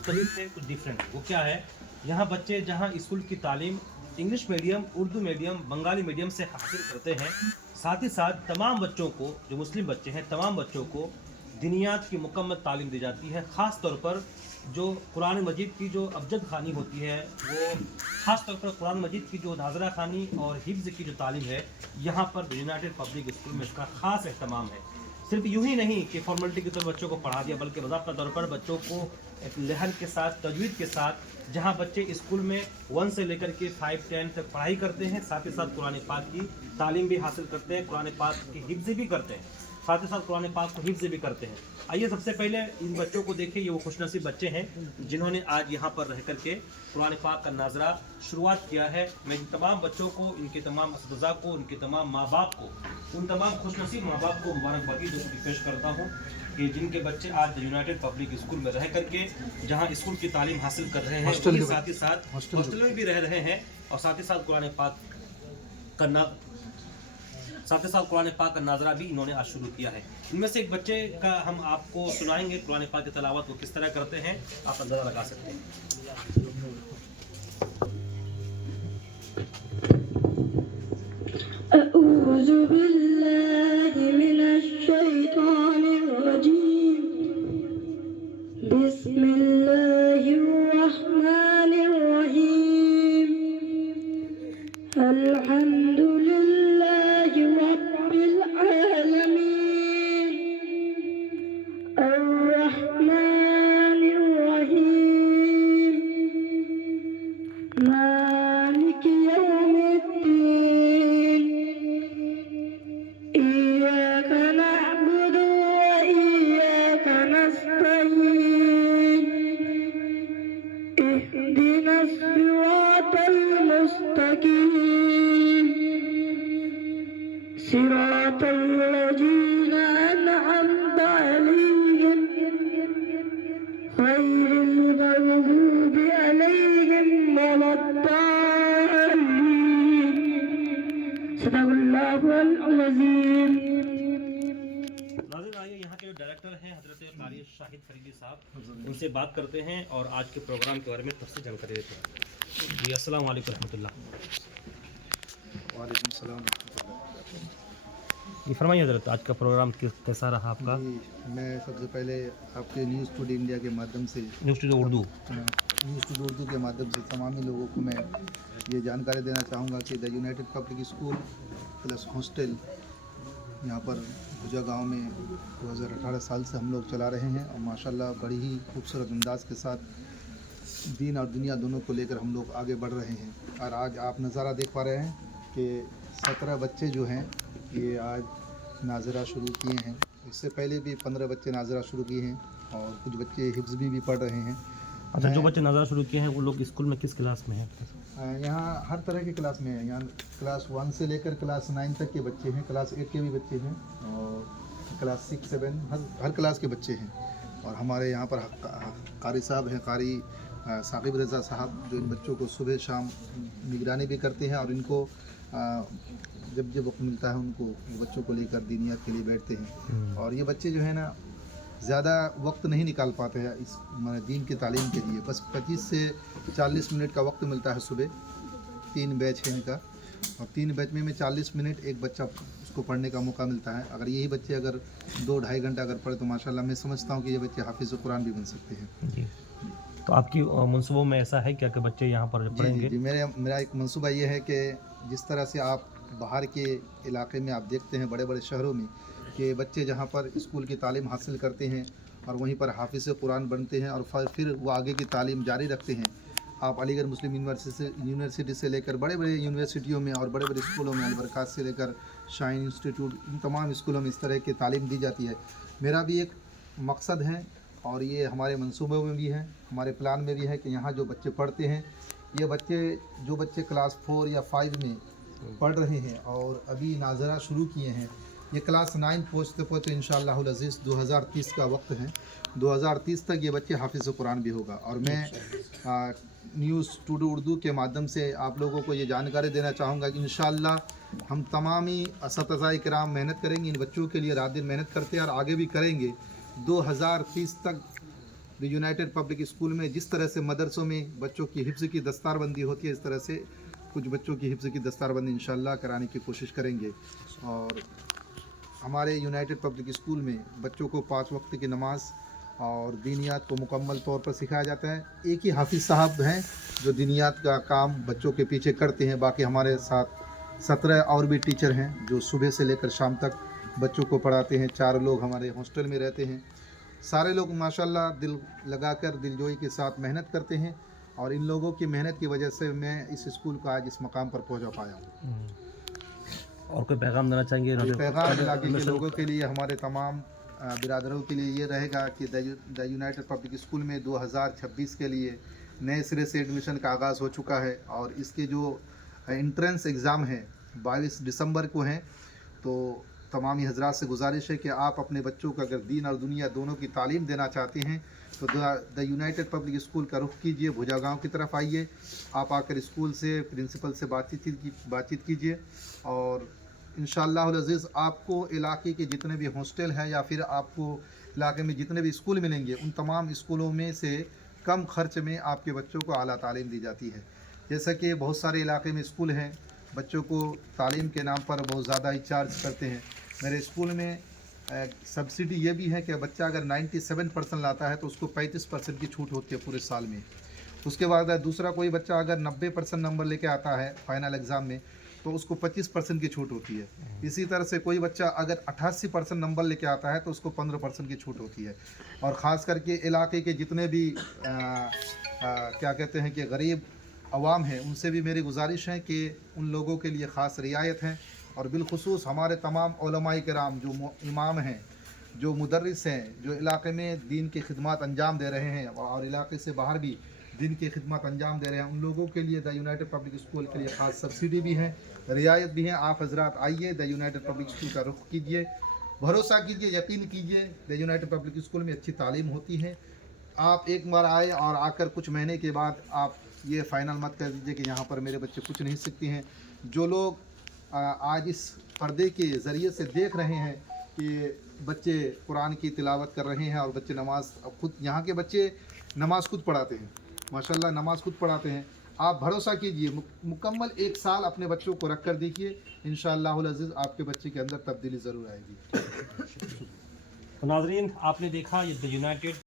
मुख्तलिफ है, कुछ डिफरेंट है। वो क्या है, यहाँ बच्चे जहाँ स्कूल की तालीम English medium, Urdu medium, Bengali medium से हासिल करते हैं, साथ ही साथ तमाम बच्चों को, जो मुस्लिम बच्चे हैं, तमाम बच्चों को दीनियात की मुकम्मल तालीम दी जाती है। ख़ास तौर पर जो कुरान मजीद की जो अबजद खानी होती है, वो ख़ास तौर पर कुरान मजीद की जो नाज़रा खानी और हिफ्ज़ की जो तालीम है, यहाँ पर यूनाइटेड पब्लिक स्कूल में इसका ख़ास अहतमाम है। सिर्फ यूं ही नहीं कि फॉर्मेलिटी की तरफ बच्चों को पढ़ा दिया, बल्कि बाज़ाब्ता तौर पर बच्चों को एक लहन के साथ, तजवीद के साथ, जहाँ बच्चे स्कूल में 1 से लेकर के 5-10 तक पढ़ाई करते हैं, साथ ही साथ कुरान पाक की तालीम भी हासिल करते हैं, कुरान पाक की हिफ्ज़ भी करते हैं, साथ ही साथ कुरान पाक को हिफ्ज़ भी करते हैं। आइए सबसे पहले इन बच्चों को देखें। ये वो खुशनसीब बच्चे हैं जिन्होंने आज यहाँ पर रह करके कुरान पाक का नाजरा शुरुआत किया है। मैं इन तमाम बच्चों को, इनके तमाम असतिज़ा को, उनके तमाम माँ बाप को, उन तमाम खुशनसीब माँ बाप को मुबारकबादी पेश करता हूँ कि जिनके बच्चे आज यूनाइटेड पब्लिक स्कूल में रह करके जहाँ स्कूल की तालीम हासिल कर रहे हैं, साथ ही साथ हॉस्टल में भी रह रहे हैं, और साथ ही साथ कुरान पाक का नाजरा भी इन्होंने आज शुरू किया है। इनमें से एक बच्चे का हम आपको सुनाएंगे कुरान पाक की तिलावत वो किस तरह करते हैं, आप अंदाजा लगा सकते हैं। अऊज़ु बिल्लाहि मिनश शैतानिर रजीम, बिस्मिल्लाहिर रहमानिर रहीम, अल्हम्दुलिल्लाहि रब्बिल आलमीन, अर्रहमानिर रहीम, मालिकि यौमिद्दीन, इय्याक नअबुदु व इय्याक नस्तईन, इहदिनस सिरातल मुस्तकीम, सिरातल लज़ीना अनअमता अलैहिम, गैरिल मग़ज़ूबि अलैहिम वलद्दाल्लीन। सदक़ल्लाहुल अज़ीम। नाज़रीन, आइए यहाँ के जो डायरेक्टर हैं हज़रत कारी शाहिद फरीदी साहब, उनसे बात करते हैं और आज के प्रोग्राम के बारे में तफसील जानकारी देते हैं। जी, अस्सलाम वालेकुम रहमतुल्लाह। वालेकुम सलाम। ये फरमाइए हज़रत, आज का प्रोग्राम कैसा रहा आपका? जी, मैं सबसे पहले आपके न्यूज़ टुडे इंडिया के माध्यम से, न्यूज़ टुडे उर्दू उर्दू के माध्यम से तमामी लोगों को मैं ये जानकारी देना चाहूँगा कि the United public school plus hostel यहाँ पर भुजा गांव में 2018 साल से हम लोग चला रहे हैं, और माशाल्लाह बड़ी ही खूबसूरत अंदाज के साथ दीन और दुनिया दोनों को लेकर हम लोग आगे बढ़ रहे हैं। और आज आप नज़ारा देख पा रहे हैं कि 17 बच्चे जो हैं ये आज नाजरा शुरू किए हैं। इससे पहले भी 15 बच्चे नाजरा शुरू किए हैं, और कुछ बच्चे हिफ्ज़ भी पढ़ रहे हैं। अच्छा, जो बच्चे नाजरा शुरू किए हैं वो लोग स्कूल में किस क्लास में हैं? यहाँ हर तरह के क्लास में है। यहाँ क्लास 1 से लेकर क्लास 9 तक के बच्चे हैं, क्लास 8 के भी बच्चे हैं, और क्लास 6, 7 हर क्लास के बच्चे हैं। और हमारे यहाँ पर कारी साहब हैं, कारी साकिब रज़ा साहब, जो इन बच्चों को सुबह शाम निगरानी भी करते हैं, और इनको जब जब वक्त मिलता है उनको बच्चों को लेकर दीनियात के लिए बैठते हैं। और ये बच्चे जो है ना ज़्यादा वक्त नहीं निकाल पाते हैं इस दीन की तालीम के लिए। बस 25 से 40 मिनट का वक्त मिलता है सुबह। 3 बैच है इनका, और 3 बैच में 40 मिनट एक बच्चा उसको पढ़ने का मौका मिलता है। अगर यही बच्चे अगर 2-2.5 घंटा अगर पढ़े तो माशाल्लाह मैं समझता हूँ कि ये बच्चे हाफिज़ कुरान भी बन सकते हैं। जी, तो आपकी मनसूबों में ऐसा है क्या कि बच्चे यहाँ पर पढ़ेंगे? जी, मेरा एक मनसूबा ये है कि जिस तरह से आप बाहर के इलाके में आप देखते हैं बड़े बड़े शहरों में कि बच्चे जहाँ पर स्कूल की तालीम हासिल करते हैं और वहीं पर हाफिज़ कुरान बनते हैं और फिर वो आगे की तालीम जारी रखते हैं। आप अलीगढ़ मुस्लिम यूनिवर्सिटी से लेकर बड़े बड़े यूनिवर्सिटियों में और बड़े बड़े स्कूलों में, अलबरकात से लेकर शाइन इंस्टीट्यूट, इन तमाम स्कूलों में इस तरह की तालीम दी जाती है। मेरा भी एक मकसद है, और ये हमारे मंसूबों में भी है, हमारे प्लान में भी है कि यहाँ जो बच्चे पढ़ते हैं, ये बच्चे जो बच्चे क्लास 4 या 5 में पढ़ रहे हैं और अभी नाजरा शुरू किए हैं, ये क्लास 9 पहुँचते पहुँचते इंशाअल्लाहुल अज़ीज़ 2030 का वक्त है। 2030 तक ये बच्चे हाफिज़ कुरान भी होगा। और मैं न्यूज़ टुडे उर्दू के माध्यम से आप लोगों को ये जानकारी देना चाहूँगा कि इंशाअल्लाह हम तमामी असतिज़ा किराम मेहनत करेंगे इन बच्चों के लिए, रात दिन मेहनत करते हैं और आगे भी करेंगे। 2030 तक द यूनाइटेड पब्लिक स्कूल में जिस तरह से मदरसों में बच्चों की हिफ्ज़ की दस्तारबंदी होती है, इस तरह से कुछ बच्चों की हिफ्ज़ की दस्तारबंदी इंशाअल्लाह कराने की कोशिश करेंगे। और हमारे यूनाइटेड पब्लिक स्कूल में बच्चों को 5 वक्त की नमाज और दीनियात को मुकम्मल तौर पर सिखाया जाता है। एक ही हाफिज़ साहब हैं जो दीनियात का काम बच्चों के पीछे करते हैं, बाकी हमारे साथ 17 और भी टीचर हैं जो सुबह से लेकर शाम तक बच्चों को पढ़ाते हैं। 4 लोग हमारे हॉस्टल में रहते हैं। सारे लोग माशाल्लाह दिल लगाकर दिलजोई के साथ मेहनत करते हैं और इन लोगों की मेहनत की वजह से मैं इस स्कूल का आज इस मकाम पर पहुंचा पाया हूँ। और कोई पैगाम देना चाहेंगे? ये पैगाम इलाके के लोगों के लिए, हमारे तमाम बिरादरों के लिए ये रहेगा कि द यूनाइटेड पब्लिक स्कूल में 2026 के लिए नए सिरे से एडमिशन का आगाज़ हो चुका है और इसके जो इंट्रेंस एग्ज़ाम है 22 दिसंबर को हैं। तो तमामी हजरात से गुजारिश है कि आप अपने बच्चों को अगर दीन और दुनिया दोनों की तालीम देना चाहते हैं तो द यूनाइटेड पब्लिक स्कूल का रुख कीजिए, भुजा गाँव की तरफ आइए। आप आकर स्कूल से प्रिंसिपल से बातचीत कीजिए और इंशाअल्लाह अज़ीज़ आपको इलाके के जितने भी हॉस्टल हैं या फिर आपको इलाके में जितने भी स्कूल मिलेंगे उन तमाम स्कूलों में से कम खर्च में आपके बच्चों को आला तालीम दी जाती है। जैसा कि बहुत सारे इलाके में स्कूल हैं, बच्चों को तालीम के नाम पर बहुत ज़्यादा ही चार्ज करते हैं। मेरे स्कूल में सब्सिडी ये भी है कि बच्चा अगर 97% लाता है तो उसको 35% की छूट होती है पूरे साल में। उसके बाद दूसरा कोई बच्चा अगर 90% नंबर लेके आता है फाइनल एग्ज़ाम में तो उसको 25% की छूट होती है। इसी तरह से कोई बच्चा अगर 88% नंबर लेके आता है तो उसको 15% की छूट होती है। और ख़ास करके इलाके के जितने भी क्या कहते हैं कि गरीब अवाम हैं उनसे भी मेरी गुजारिश है कि उन लोगों के लिए ख़ास रियायत है। और बिलखुसूस हमारे तमाम उलमाए किराम जो इमाम हैं, जो मुदर्रिस हैं, जो इलाके में दीन की खिदमत अंजाम दे रहे हैं और इलाके से बाहर भी दिन की खिदमत अंजाम दे रहे हैं, उन लोगों के लिए द यूनाइटेड पब्लिक स्कूल के लिए ख़ास सब्सिडी भी है, रियायत भी है। आप हजरात आइए, द यूनाइटेड पब्लिक स्कूल का रुख कीजिए, भरोसा कीजिए, यकीन कीजिए, द यूनाइटेड पब्लिक स्कूल में अच्छी तालीम होती है। आप एक बार आए और आकर कुछ महीने के बाद आप ये फ़ाइनल मत कर दीजिए कि यहाँ पर मेरे बच्चे कुछ नहीं सीखते हैं। जो लोग आज इस पर्दे के ज़रिए से देख रहे हैं कि बच्चे कुरान की तिलावत कर रहे हैं और बच्चे नमाज खुद, यहाँ के बच्चे नमाज खुद पढ़ाते हैं, माशाल्लाह नमाज खुद पढ़ाते हैं। आप भरोसा कीजिए, मुकम्मल 1 साल अपने बच्चों को रख कर देखिए, इंशाअल्लाह अज़ीज़ आपके बच्चे के अंदर तब्दीली ज़रूर आएगी। तो नाज़रीन, आपने देखा ये द यूनाइटेड